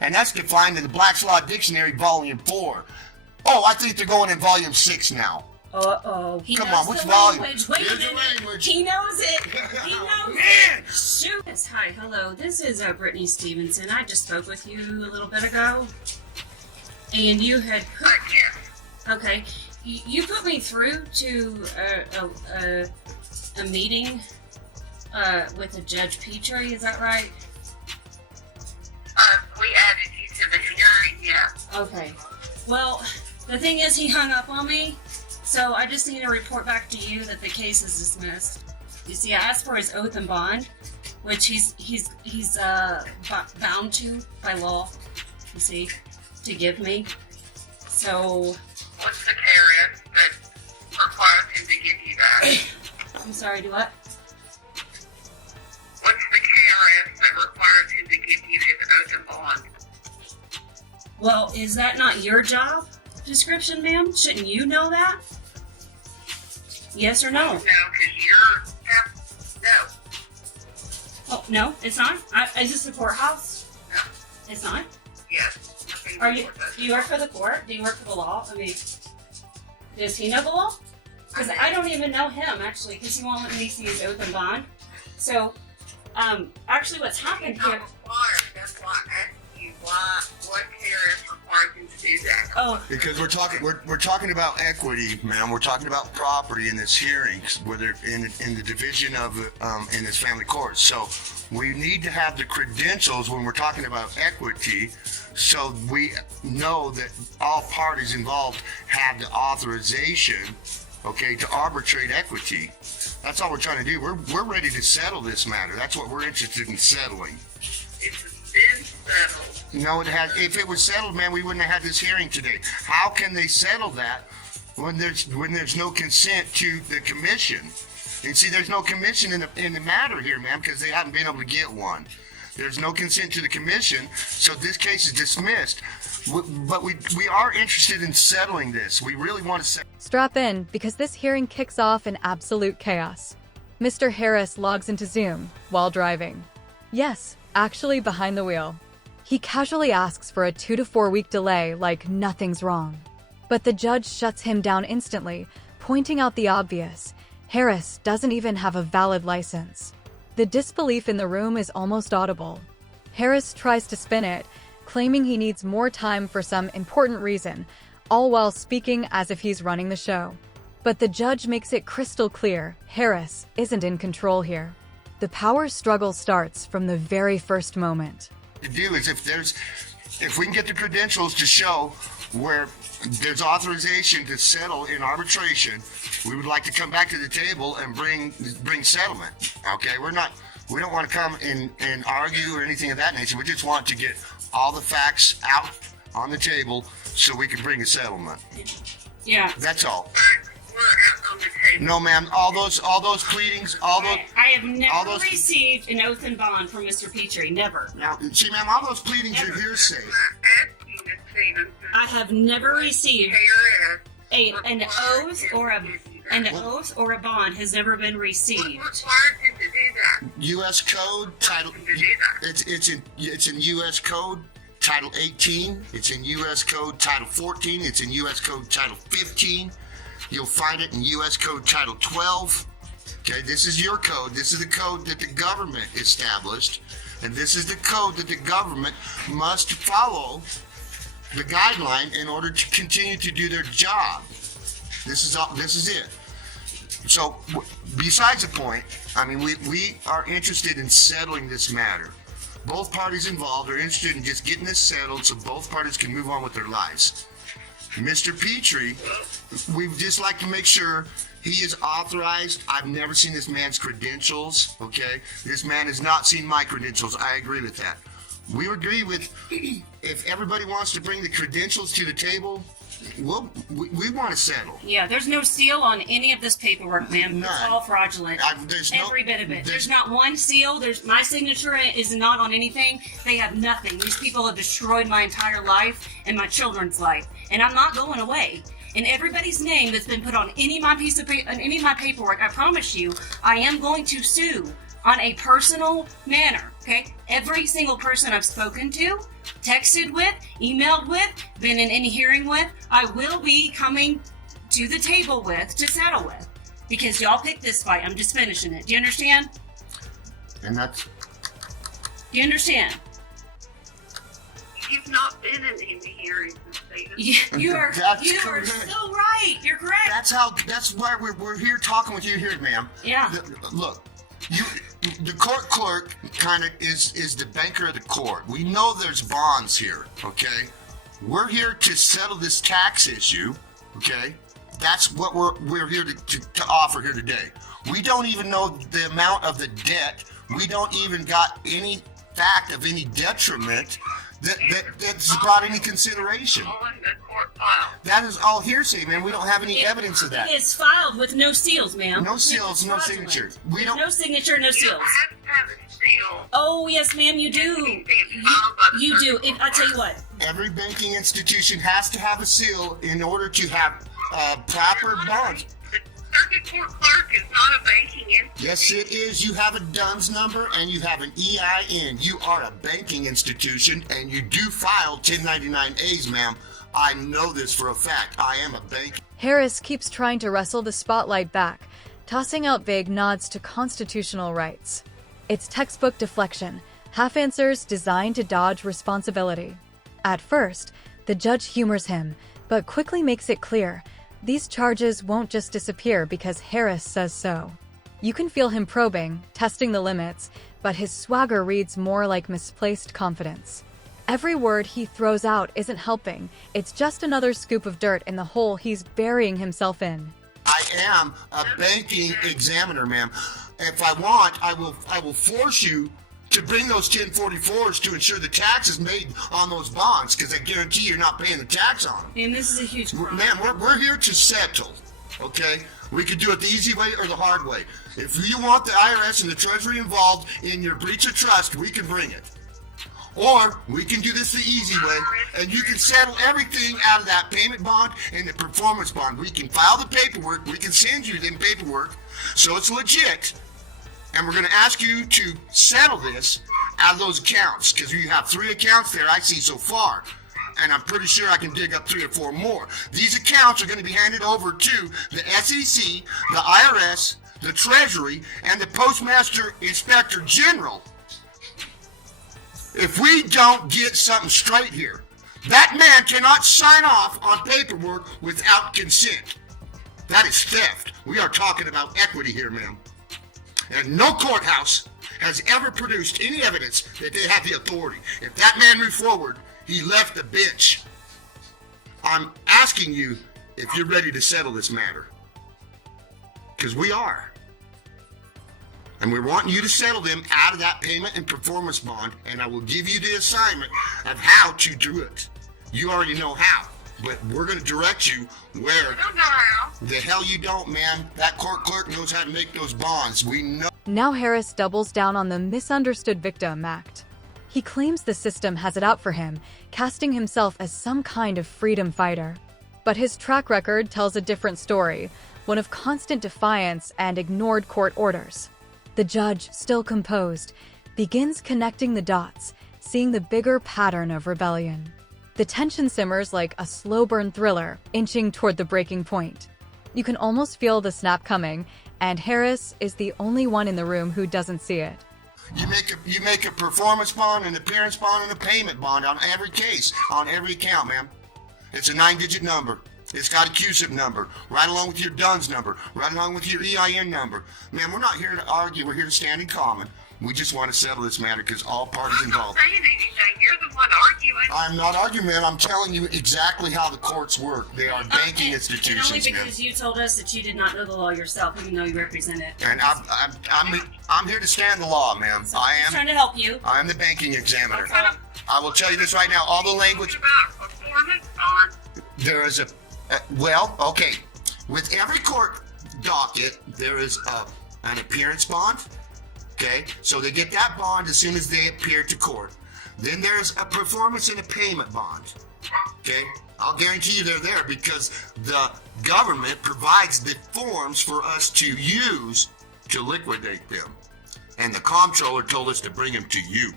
And that's defined in the Black's Law Dictionary, Volume 4. Oh, I think they're going in Volume 6 now. Uh-oh. Come on, which volume? Wait a Here's the minute. language. He knows it. He knows Man! it. Shoot. Yes, hi, hello. This is Brittany Stevenson. I just spoke with you a little bit ago. And you had put... Okay. You put me through to a meeting with a Judge Petrie, is that right? We added you to the hearing, yeah. Okay. Well, the thing is, he hung up on me, so I just need to report back to you that the case is dismissed. You see, I asked for his oath and bond, which he's bound to by law. You see, to give me. So. What's the carrier that requires him to give you that? I'm sorry. Do what? What's the carrier that requires him to give you his oath and bond? Well, is that not your job description, ma'am? Shouldn't you know that? Yes or no? No, because you're... No. Oh, no, it's not? Is this the courthouse? No. It's not? Yes. Are you? Do you work for the court? Do you work for the law? I mean, does he know the law? Because I don't even know him, actually, because he won't let me see his oath and bond. So, actually what's happened here... That's why I asked you what carrier requires him to do that. Oh. Because we're talking about equity, ma'am. We're talking about property in this hearing, whether in the division of in this family court. So we need to have the credentials when we're talking about equity, so we know that all parties involved have the authorization, okay, to arbitrate equity. That's all we're trying to do. We're ready to settle this matter. That's what we're interested in settling. It's been settled. No, it has. If it was settled, man, we wouldn't have had this hearing today. How can they settle that when there's no consent to the commission? And see, there's no commission in the matter here, man, because they haven't been able to get one. There's no consent to the commission, so this case is dismissed. But we are interested in settling this. We really want to settle. Strap in, because this hearing kicks off in absolute chaos. Mr. Harris logs into Zoom while driving. Yes, actually behind the wheel. He casually asks for a 2 to 4 week delay like nothing's wrong. But the judge shuts him down instantly, pointing out the obvious. Harris doesn't even have a valid license. The disbelief in the room is almost audible. Harris tries to spin it, claiming he needs more time for some important reason, all while speaking as if he's running the show. But the judge makes it crystal clear Harris isn't in control here. The power struggle starts from the very first moment. To do is if we can get the credentials to show where there's authorization to settle in arbitration, we would like to come back to the table and bring settlement. Okay, we don't want to come and argue or anything of that nature. We just want to get all the facts out on the table so we can bring a settlement. Yeah. That's all. We're out on the table. No, ma'am. All those pleadings, I have never those- received an oath and bond from Mr. Petrie. Never. Now, see, ma'am, all those pleadings are Never. hearsay. I asked you, Ms. Stevenson. I have never received KRS an oath or a bond has never been What received. requires him to do that? U.S. Code Title. It's in U.S. Code Title 18. It's in U.S. Code Title 14. It's in U.S. Code Title 15. You'll find it in U.S. Code Title 12. Okay, this is your code. This is the code that the government established, and this is the code that the government must follow the guideline in order to continue to do their job. This is it. So, besides the point, I mean, we are interested in settling this matter. Both parties involved are interested in just getting this settled so both parties can move on with their lives. Mr. Petrie, we'd just like to make sure he is authorized. I've never seen this man's credentials, okay? This man has not seen my credentials. I agree with that. We agree with, if everybody wants to bring the credentials to the table, we want to settle. Yeah, there's no seal on any of this paperwork, ma'am. It's None. all fraudulent. Every bit of it. There's not one seal. My signature is not on anything. They have nothing. These people have destroyed my entire life and my children's life, and I'm not going away. And everybody's name that's been put on any of my paperwork, I promise you, I am going to sue on a personal manner. Okay, every single person I've spoken to, texted with, emailed with, been in any hearing with, I will be coming to the table with to settle with. Because y'all picked this fight. I'm just finishing it. Do you understand? And that's... Do you understand? You've not been in any hearings, Stephen. You are That's so correct. right. You're correct. That's why we're here talking with you here, ma'am. Yeah. Look, the court clerk kind of is the banker of the court. We know there's bonds here, okay? We're here to settle this tax issue, okay? That's what we're here to offer here today. We don't even know the amount of the debt. We don't even got any fact of any detriment that's brought any consideration. All in the court file. That is all hearsay, man. We don't have any evidence of that. It is filed with no seals, ma'am. No seals, It's no fraudulent. signatures. We There's don't. no signature, no You seals. don't have to have it sealed. Oh, yes, ma'am, you do. You do. I tell you what. Every banking institution has to have a seal in order to have proper bonds. The circuit court clerk is not a banking institution. Yes, it is. You have a DUNS number and you have an EIN. You are a banking institution and you do file 1099As, ma'am. I know this for a fact. I am a bank. Harris keeps trying to wrestle the spotlight back, tossing out vague nods to constitutional rights. It's textbook deflection, half answers designed to dodge responsibility. At first, the judge humors him, but quickly makes it clear these charges won't just disappear because Harris says so. You can feel him probing, testing the limits, but his swagger reads more like misplaced confidence. Every word he throws out isn't helping. It's just another scoop of dirt in the hole he's burying himself in. I am a banking examiner, ma'am. If I want, I will force you to bring those 1044s to ensure the tax is made on those bonds, because I guarantee you're not paying the tax on them. And this is a huge problem. Man, we're here to settle, okay? We could do it the easy way or the hard way. If you want the IRS and the Treasury involved in your breach of trust, we can bring it. Or we can do this the easy way, and you can settle everything out of that payment bond and the performance bond. We can file the paperwork, we can send you the paperwork, so it's legit. And we're going to ask you to settle this out of those accounts, because you have 3 accounts there I see so far. And I'm pretty sure I can dig up 3 or 4 more. These accounts are going to be handed over to the SEC, the IRS, the Treasury, and the Postmaster Inspector General. If we don't get something straight here, that man cannot sign off on paperwork without consent. That is theft. We are talking about equity here, ma'am. And no courthouse has ever produced any evidence that they have the authority. If that man moved forward, he left the bench. I'm asking you if you're ready to settle this matter. Because we are. And we're wanting you to settle them out of that payment and performance bond, and I will give you the assignment of how to do it. You already know how, but we're going to direct you where. I don't know how. The hell you don't, man. That court clerk knows how to make those bonds. We know. Now Harris doubles down on the misunderstood victim act. He claims the system has it out for him, casting himself as some kind of freedom fighter. But his track record tells a different story, one of constant defiance and ignored court orders. The judge, still composed, begins connecting the dots, seeing the bigger pattern of rebellion. The tension simmers like a slow-burn thriller, inching toward the breaking point. You can almost feel the snap coming, and Harris is the only one in the room who doesn't see it. You make a performance bond, an appearance bond, and a payment bond on every case, on every account, ma'am. It's a 9-digit number. It's got a QSIP number, right along with your DUNS number, right along with your EIN number. Man, we're not here to argue. We're here to stand in common. We just want to settle this matter because all parties I'm not involved. saying anything. You're the one arguing. I'm not arguing, man. I'm telling you exactly how the courts work. They are banking And institutions, only man. because you told us that you did not know the law yourself, even though you represent it. And I'm here to stand the law, ma'am. I I'm am. trying to help you. I am the banking examiner. What I'm I will tell you this right now. All the talking language. about performance bond. There is a. Well, okay. With every court docket, there is an appearance bond. Okay, so they get that bond as soon as they appear to court. Then there's a performance and a payment bond. Okay, I'll guarantee you they're there because the government provides the forms for us to use to liquidate them. And the comptroller told us to bring them to you.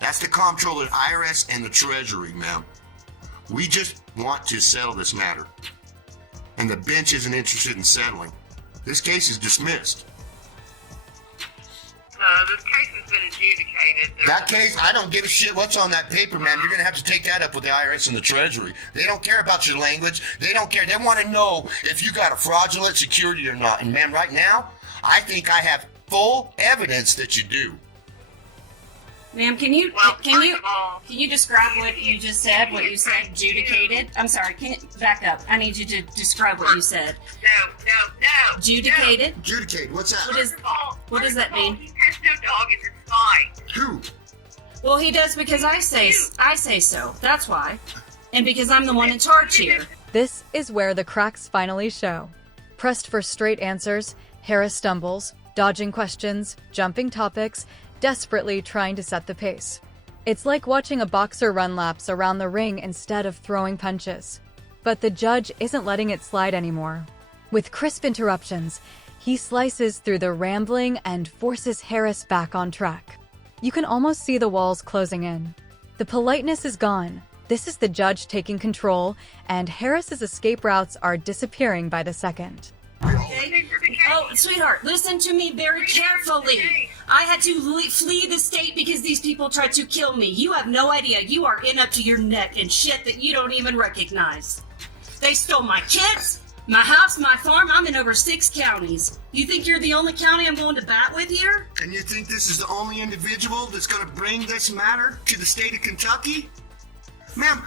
That's the comptroller, IRS, and the Treasury, ma'am. We just want to settle this matter. And the bench isn't interested in settling. This case is dismissed. This case has been adjudicated. That case, I don't give a shit what's on that paper, ma'am. You're going to have to take that up with the IRS and the Treasury. They don't care about your language. They don't care. They want to know if you got a fraudulent security or not. And, ma'am, right now, I think I have full evidence that you do. Ma'am, can you describe what you just said? What you said, adjudicated? I'm sorry. Can you back up? I need you to describe what you said. No. Adjudicated. Adjudicated. What's that? What does that mean? He has no dog in this fight. Who? Well, he does because I say so. That's why, and because I'm the one in charge here. This is where the cracks finally show. Pressed for straight answers, Harris stumbles, dodging questions, jumping topics, desperately trying to set the pace. It's like watching a boxer run laps around the ring instead of throwing punches. But the judge isn't letting it slide anymore. With crisp interruptions, he slices through the rambling and forces Harris back on track. You can almost see the walls closing in. The politeness is gone. This is the judge taking control, and Harris's escape routes are disappearing by the second. Okay. Oh, sweetheart, listen to me very carefully. I had to flee the state because these people tried to kill me. You have no idea. You are in up to your neck in shit that you don't even recognize. They stole my kids, my house, my farm. I'm in over 6 counties. You think you're the only county I'm going to bat with here? And you think this is the only individual that's going to bring this matter to the state of Kentucky? Ma'am,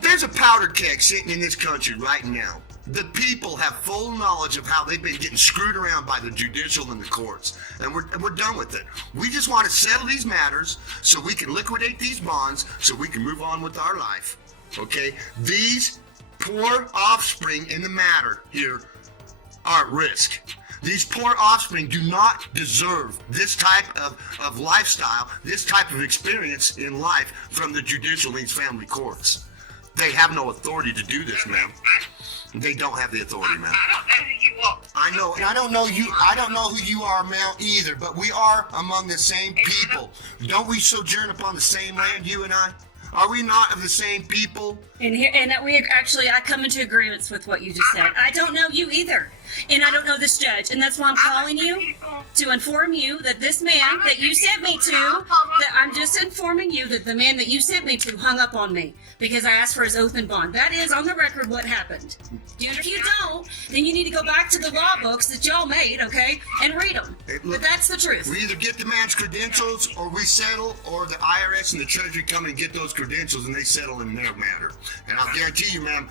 there's a powder keg sitting in this country right now. The people have full knowledge of how they've been getting screwed around by the judicial and the courts. And we're done with it. We just want to settle these matters so we can liquidate these bonds so we can move on with our life. Okay? These poor offspring in the matter here are at risk. These poor offspring do not deserve this type of lifestyle, this type of experience in life from the judicial and these family courts. They have no authority to do this, ma'am. They don't have the authority, ma'am. I don't know who you are. I know, and I don't know you. I don't know who you are, ma'am, either. But we are among the same people. Don't we sojourn upon the same land, you and I? Are we not of the same people? And that I come into agreements with what you just said. I don't know you either. And I don't know this judge. And that's why I'm calling you to inform you that this man that you sent me to, that I'm just informing you that the man that you sent me to hung up on me because I asked for his oath and bond. That is on the record what happened. If you don't, then you need to go back to the law books that y'all made, okay, and read them. Hey, look, but that's the truth. We either get the man's credentials or we settle, or the IRS and the Treasury come and get those credentials and they settle in their matter. And I'll guarantee you, ma'am,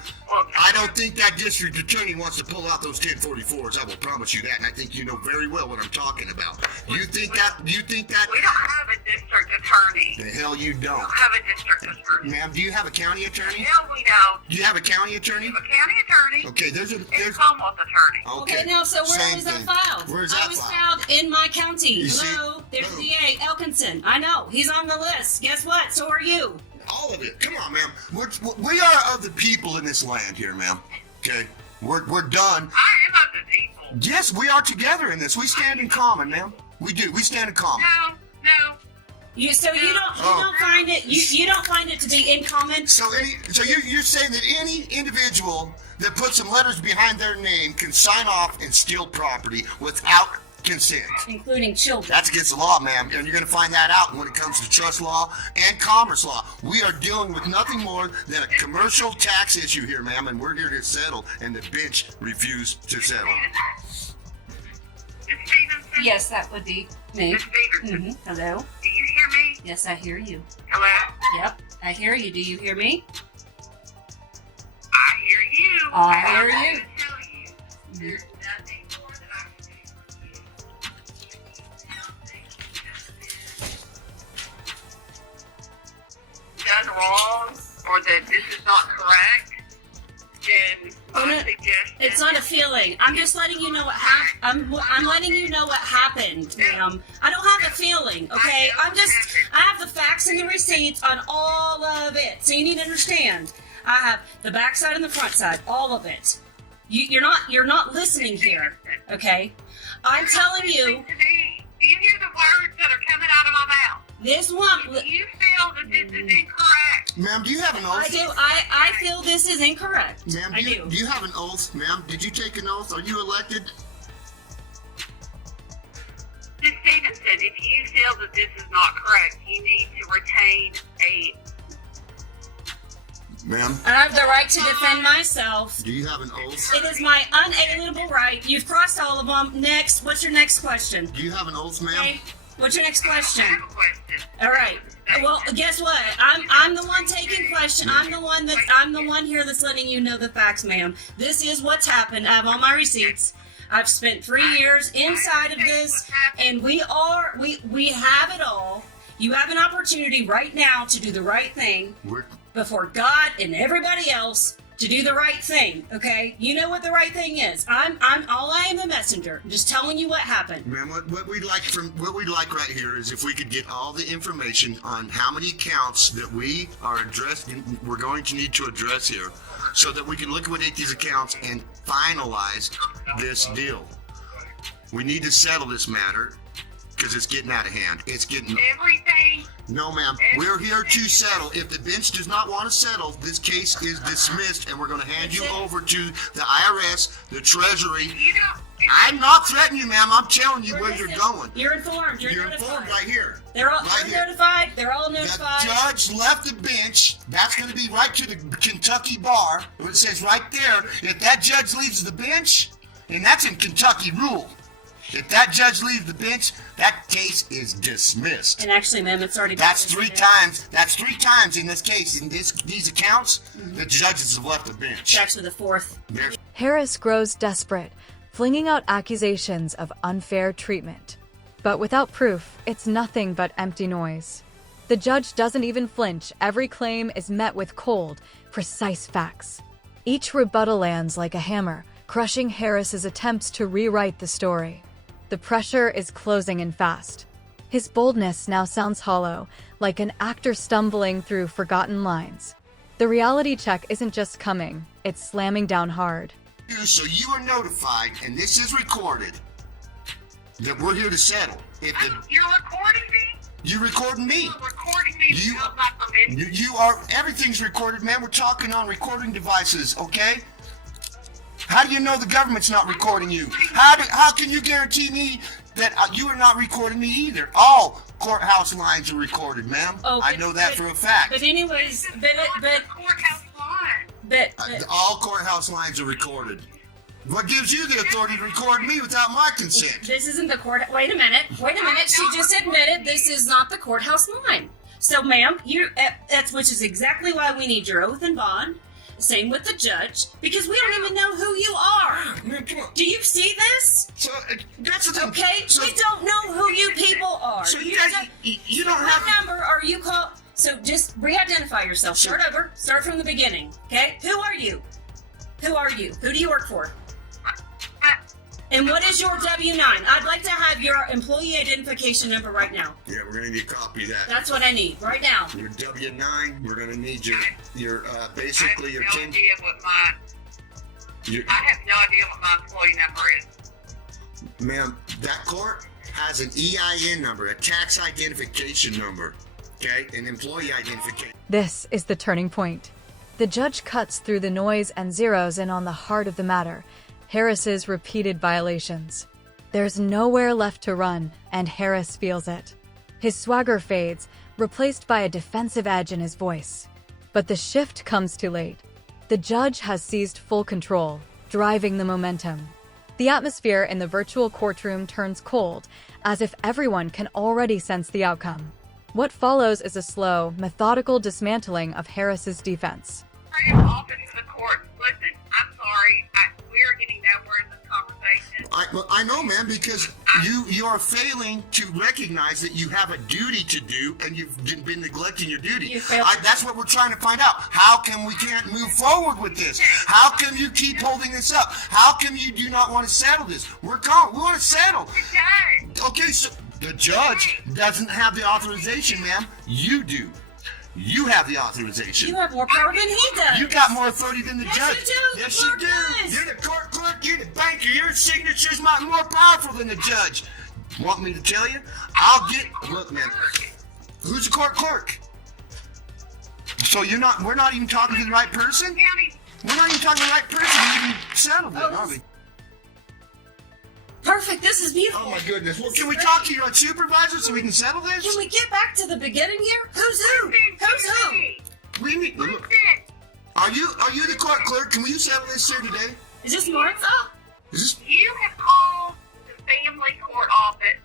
I don't think that district attorney wants to pull out those 1044s. I will promise you that, and I think you know very well what I'm talking about. You think that? We don't have a district attorney. The hell you We don't. don't have a district attorney. Ma'am, do you have a county attorney? No, we don't. Do you have a county attorney? We have a county attorney. Okay, there's And a Commonwealth attorney. Okay, now, so where same was that thing. filed? Where's I that was filed? filed in my county. You see? Hello, there's Boom. DA Elkinson. I know, he's on the list. Guess what? So are you. All of it. Come on, ma'am. We are of the people in this land here, ma'am. Okay? We're done. I am of the people. Yes, we are together in this. We stand in common, ma'am. We do. We stand in common. No. You don't find it you don't find it to be in common. So you're saying that any individual that puts some letters behind their name can sign off and steal property without consent. Including children. That's against the law, ma'am, and you're going to find that out when it comes to trust law and commerce law. We are dealing with nothing more than a commercial tax issue here, ma'am, and we're here to settle, and the bench refused to settle. Miss Stevenson? Yes, that would be me. Miss Stevenson? Hello? Do you hear me? Yes, I hear you. Hello? Yep, I hear you. Do you hear me? I hear you. I hear I'm you. going to tell you. There's nothing more that I can do for you. I don't think you have been done wrong, or that this is not correct, then my suggestion... It's not a feeling. I'm just letting you know what happened. I'm letting you know what happened, ma'am. I don't have a feeling, okay? I have the facts and the receipts on all of it. So you need to understand. I have the back side and the front side, all of it. You're not listening here, okay? I'm telling you. Do you hear the words that are coming out of my mouth? This one, You feel that this is incorrect. Ma'am, do you have an oath? I do. I feel this is incorrect. Ma'am, I do. do you have an oath, ma'am? Did you take an oath? Are you elected? Ms. Stevenson, if you feel that this is not correct, you need to retain a... Ma'am, I have the right to defend myself. do you have an oath? It is my unalienable right. You've crossed all of them. Next. What's your next question? Do you have an oath, ma'am? Okay. What's your next question? I have a question. All right. Well, guess what? I'm the one taking question. I'm the one here that's letting you know the facts, ma'am. This is what's happened. I have all my receipts. I've spent 3 years inside of this, and we have it all. You have an opportunity right now to do the right thing We're, before God and everybody else, to do the right thing. Okay? You know what the right thing is. I am the messenger. I'm just telling you what happened. ma'am, what we'd like right here is if we could get all the information on how many accounts that we are we're going to need to address here, so that we can liquidate these accounts and finalize this deal. We need to settle this matter because it's getting out of hand. It's getting... Everything... No, ma'am. We're here to settle. If the bench does not want to settle, this case is dismissed, and we're going to hand you over to the IRS, the Treasury. You don't... I'm not threatening you, ma'am. I'm telling you where you're going. You're informed. You're You're notified. informed right here. They're all Right they're here. notified. They're all The notified. judge left the bench. That's going to be right to the Kentucky bar, where it says right there, if that judge leaves the bench, and that's in Kentucky rule. If that judge leaves the bench, that case is dismissed. And actually, ma'am, it's already. That's been three dismissed. times. That's 3 times in this case. In these accounts, the judges have left the It's bench. actually the 4th. There's Harris grows desperate, flinging out accusations of unfair treatment. But without proof, it's nothing but empty noise. The judge doesn't even flinch. Every claim is met with cold, precise facts. Each rebuttal lands like a hammer, crushing Harris's attempts to rewrite the story. The pressure is closing in fast. His boldness now sounds hollow, like an actor stumbling through forgotten lines. The reality check isn't just coming, it's slamming down hard. so you are notified, and this is recorded, that we're here to settle. If the, You're recording me? you recording me. You're recording me You- without my permission? You are, everything's recorded, man. We're talking on recording devices, okay? How do you know the government's not recording you? How can you guarantee me that you are not recording me either? All courthouse lines are recorded, ma'am. Oh, I but- know that but- for a fact. But anyways, but Courthouse line. All courthouse lines are recorded. What gives you the authority to record me without my consent? this isn't the court. Wait a minute. She just admitted this is not the courthouse line. So, ma'am, which is exactly why we need your oath and bond. Same with the judge, because we don't even know who you are. Man, come on. Do you see this? So, that's the thing. Okay, So, we don't know who you people are. so you guys, you don't What have... number are you called? So just re-identify yourself. Start over. Start from the beginning. Okay? Who are you? Who are you? Who do you work for? And what is your W-9? I'd like to have your employee identification number right now. Yeah, we're going to need a copy of that. That's what I need right now. Your W-9, we're going to need your basically I your have no 10... idea what my... Your, I have no idea what my employee number is. ma'am, that court has an EIN number, a tax identification number, okay? An employee identification. This is the turning point. The judge cuts through the noise and zeroes in on the heart of the matter, Harris's repeated violations. There's nowhere left to run, and Harris feels it. His swagger fades, replaced by a defensive edge in his voice. But the shift comes too late. The judge has seized full control, driving the momentum. The atmosphere in the virtual courtroom turns cold, as if everyone can already sense the outcome. What follows is a slow, methodical dismantling of Harris's defense. I am office of the court. Listen, I'm sorry. We're getting nowhere in this conversation. I know, ma'am, because you are failing to recognize that you have a duty to do, and you've been neglecting your duty. You failed. That's what we're trying to find out. How come we can't move forward with this? How come you keep holding this up? How come you do not want to settle this? We want to settle. Judge, Okay, so the judge doesn't have the authorization, ma'am. You do. You have the authorization. You have more power than he does. You got more authority than the Yes, judge. you do. Yes, The you court do. does. You're the court clerk. You're the banker. Your signature's more powerful than the judge. Want me to tell you? Look, man. Who's the court clerk? So we're not even talking to the right person? County. We're not even talking to the right person to even settle it, are we? Perfect. This is beautiful. Oh my goodness. Well, can we talk to your supervisor so we can settle this? Can we get back to the beginning here? Who's who? Who's who? We need. Look, are you the court clerk? Can we settle this here today? Is this Martha? Is this? You have called the family court office.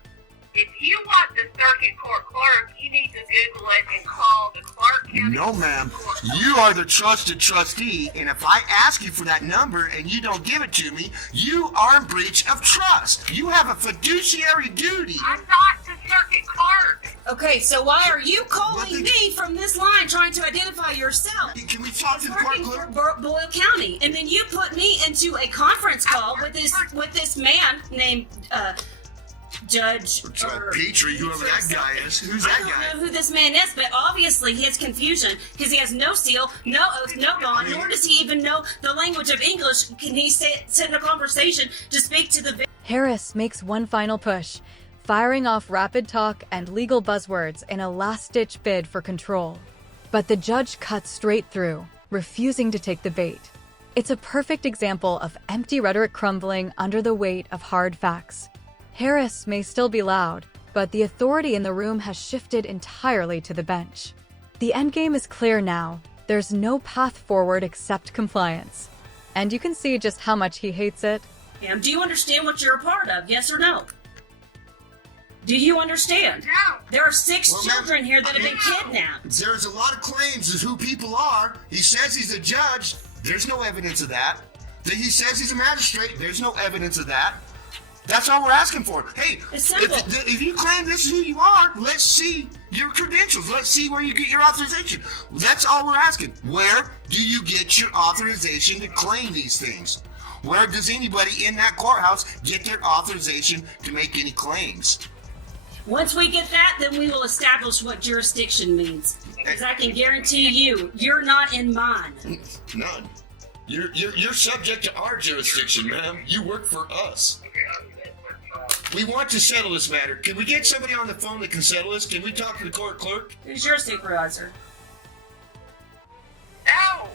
If you want the circuit court clerk, you need to Google it and call the Clark County. No, ma'am. Court. You are the trusted trustee, and if I ask you for that number and you don't give it to me, you are in breach of trust. You have a fiduciary duty. I'm not the circuit clerk. Okay, so why are you calling What the- me from this line trying to identify yourself? Can we talk to the court Working for clerk? Boyle County, and then you put me into a conference call with this man named Judge or Petrie, whoever that guy is. Who's that I don't guy? know who this man is, but obviously he has confusion because he has no seal, no oath, no bond, nor does he even know the language of English. Can he sit in a conversation to speak to the Harris makes one final push, firing off rapid talk and legal buzzwords in a last-ditch bid for control. But the judge cuts straight through, refusing to take the bait. It's a perfect example of empty rhetoric crumbling under the weight of hard facts. Harris may still be loud, but the authority in the room has shifted entirely to the bench. The endgame is clear now. There's no path forward except compliance. And you can see just how much he hates it. Ma'am, do you understand what you're a part of? Yes or no? Do you understand? No. There are 6 Well, ma'am, children here that have been no. kidnapped. There's a lot of claims as who people are. He says he's a judge. There's no evidence of that. He says he's a magistrate. There's no evidence of that. That's all we're asking for. Hey, It's simple. if you claim this is who you are, let's see your credentials. Let's see where you get your authorization. That's all we're asking. Where do you get your authorization to claim these things? Where does anybody in that courthouse get their authorization to make any claims? Once we get that, then we will establish what jurisdiction means. Because I can guarantee you, you're not in mine. None. You're subject to our jurisdiction, ma'am. You work for us. We want to settle this matter. Can we get somebody on the phone that can settle this? Can we talk to the court clerk? Who's your supervisor? No.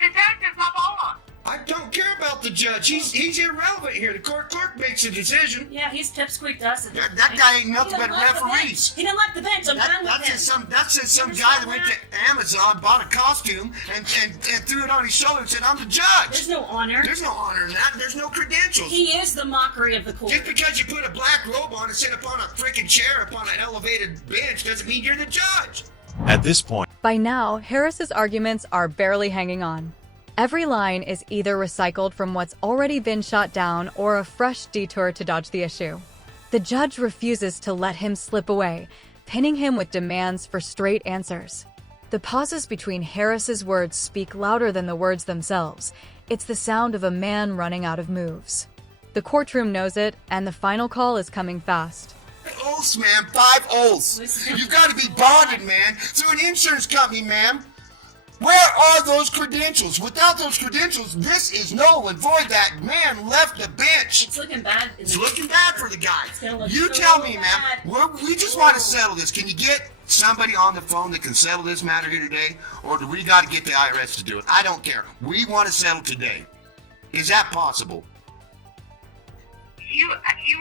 The judge is my boss. I don't care about the judge. He's irrelevant here. The court clerk makes a decision. Yeah, he's pipsqueaked us. That guy ain't nothing He but done left the referees. bench. He done left the bench. I'm done with That's him. just some You guy that understand went to Amazon, bought a costume, and threw it on his shoulder and said, "I'm the judge." There's no honor. There's no honor in that. There's no credentials. He is the mockery of the court. Just because you put a black robe on and sit up on a freaking chair up on an elevated bench doesn't mean you're the judge. At this point, By now, Harris's arguments are barely hanging on. Every line is either recycled from what's already been shot down or a fresh detour to dodge the issue. The judge refuses to let him slip away, pinning him with demands for straight answers. The pauses between Harris's words speak louder than the words themselves. It's the sound of a man running out of moves. The courtroom knows it, and the final call is coming fast. Oaths, man. 5 oaths. You got to be bonded, man, through an insurance company, ma'am. Where are those credentials? Without those credentials, this is null and void. That man left the bench. It's looking bad. It's looking bad for the guy. gonna look You so tell me, bad. ma'am. We just want to settle this. Can you get somebody on the phone that can settle this matter here today? Or do we got to get the IRS to do it? I don't care. We want to settle today. Is that possible? You were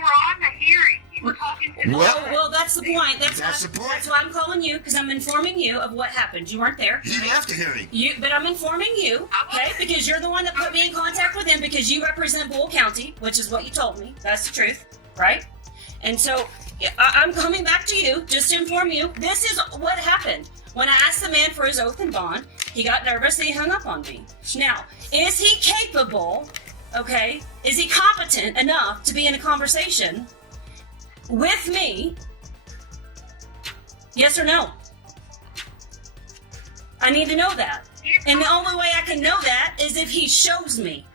on the hearing. You were talking to Well, that's the point. That's the point. That's why I'm calling you, because I'm informing you of what happened. You weren't there. He left the hearing. But I'm informing you, okay? Because you're the one that put me in contact with him because you represent Boyle County, which is what you told me. That's the truth, right? And so I'm coming back to you just to inform you. This is what happened. When I asked the man for his oath and bond, he got nervous and he hung up on me. Now, is he capable, okay? Is he competent enough to be in a conversation with me? Yes or no? I need to know that. And the only way I can know that is if he shows me.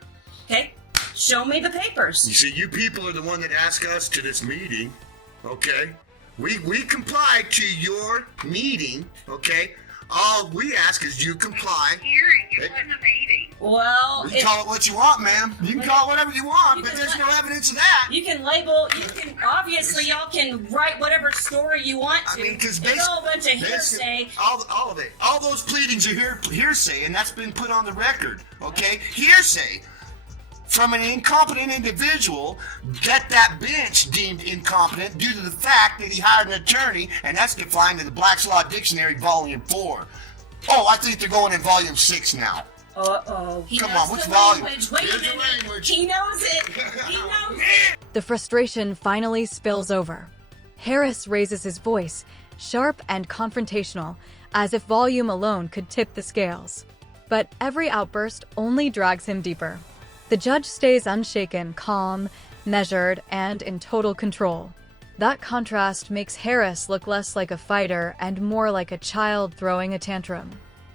Okay? Show me the papers. You see, you people are the one that asked us to this meeting, okay? We complied to your meeting, okay? All we ask is you comply. hearing. It wasn't a meeting. Well, You can call it what you want, ma'am. You can call it whatever you want, but there's no evidence of that. you can label. You can obviously y'all can write whatever story you want to. I mean, because it's all a bunch of hearsay. all of it, all those pleadings are hearsay, and that's been put on the record. Okay, hearsay from an incompetent individual. Get that bench deemed incompetent due to the fact that he hired an attorney, and that's defined in the Black's Law Dictionary, Volume 4. Oh, I think they're going in Volume 6 now. Uh-oh. Come on, which volume? Wait Here's a the minute. language. He knows it. He knows it. The frustration finally spills over. Harris raises his voice, sharp and confrontational, as if volume alone could tip the scales. But every outburst only drags him deeper. The judge stays unshaken, calm, measured, and in total control. That contrast makes Harris look less like a fighter and more like a child throwing a tantrum.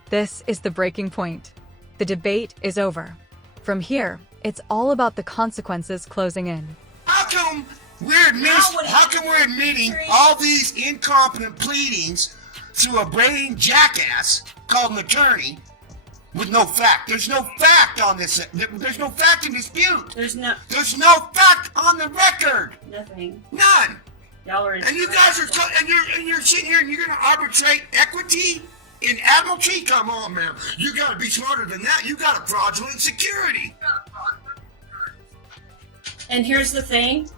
This is the breaking point. The debate is over. From here, it's all about the consequences closing in. How come we're admitting all these incompetent pleadings to a brain jackass called an attorney with no fact? There's no fact on this. There's no fact in dispute. There's no fact on the record. nothing. None. Y'all are. And you guys are you're sitting here and you're going to arbitrate equity in admiralty? Come on, man. You got to be smarter than that. You got a fraudulent security. And here's the thing.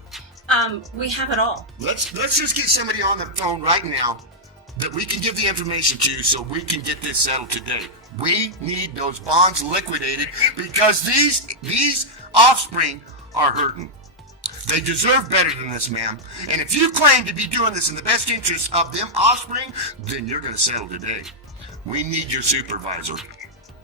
We have it all. Let's just get somebody on the phone right now that we can give the information to so we can get this settled today. We need those bonds liquidated because these offspring are hurting. They deserve better than this, ma'am. And if you claim to be doing this in the best interest of them offspring, then you're going to settle today. We need your supervisor.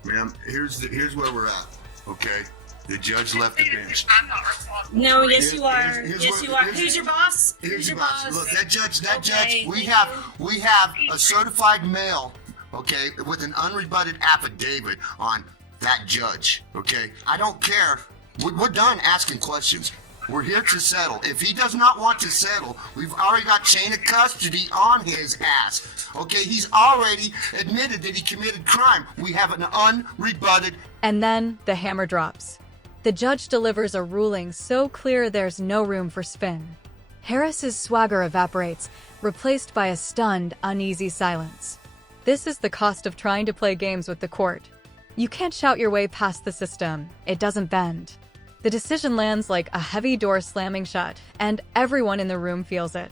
Ma'am, here's where we're at, okay? The judge left the bench. I'm not responsible. No, yes you are. Here's Yes what- you are. here's- Who's your boss? Here's Who's your your boss. boss? Look, that judge, Okay, we thank have a certified male, okay, with an unrebutted affidavit on that judge, okay? I don't care. We're done asking questions. We're here to settle. If he does not want to settle, we've already got chain of custody on his ass. Okay, he's already admitted that he committed crime. We have an unrebutted. And then the hammer drops. The judge delivers a ruling so clear there's no room for spin. Harris's swagger evaporates, replaced by a stunned, uneasy silence. This is the cost of trying to play games with the court. You can't shout your way past the system. It doesn't bend. The decision lands like a heavy door slamming shut, and everyone in the room feels it.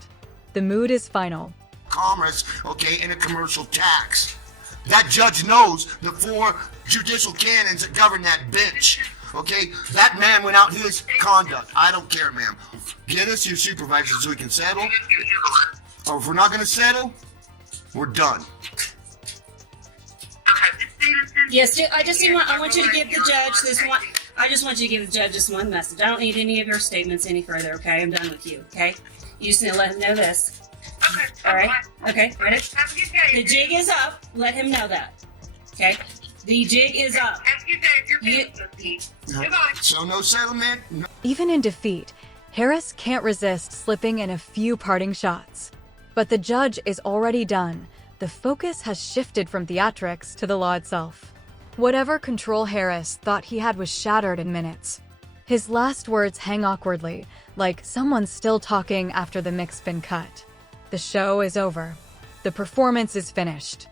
The mood is final. Commerce, okay, and a commercial tax. That judge knows the 4 judicial canons that govern that bench. Okay, that man went out his conduct. I don't care, ma'am. Get us your supervisor so we can settle. Or if we're not going to settle, we're done. Yes, I want you to give the judge this one. I just want you to give the judge this one message. I don't need any of your statements any further, okay? I'm done with you, okay? You just need to let him know this. Okay. All right? Okay, ready? Have a good day. The jig is up. Let him know that. Okay? The jig is up. Have a good day. Your business, Pete. Goodbye. So no settlement? No. Even in defeat, Harris can't resist slipping in a few parting shots. But the judge is already done. The focus has shifted from theatrics to the law itself. Whatever control Harris thought he had was shattered in minutes. His last words hang awkwardly, like someone's still talking after the mic's been cut. The show is over. The performance is finished.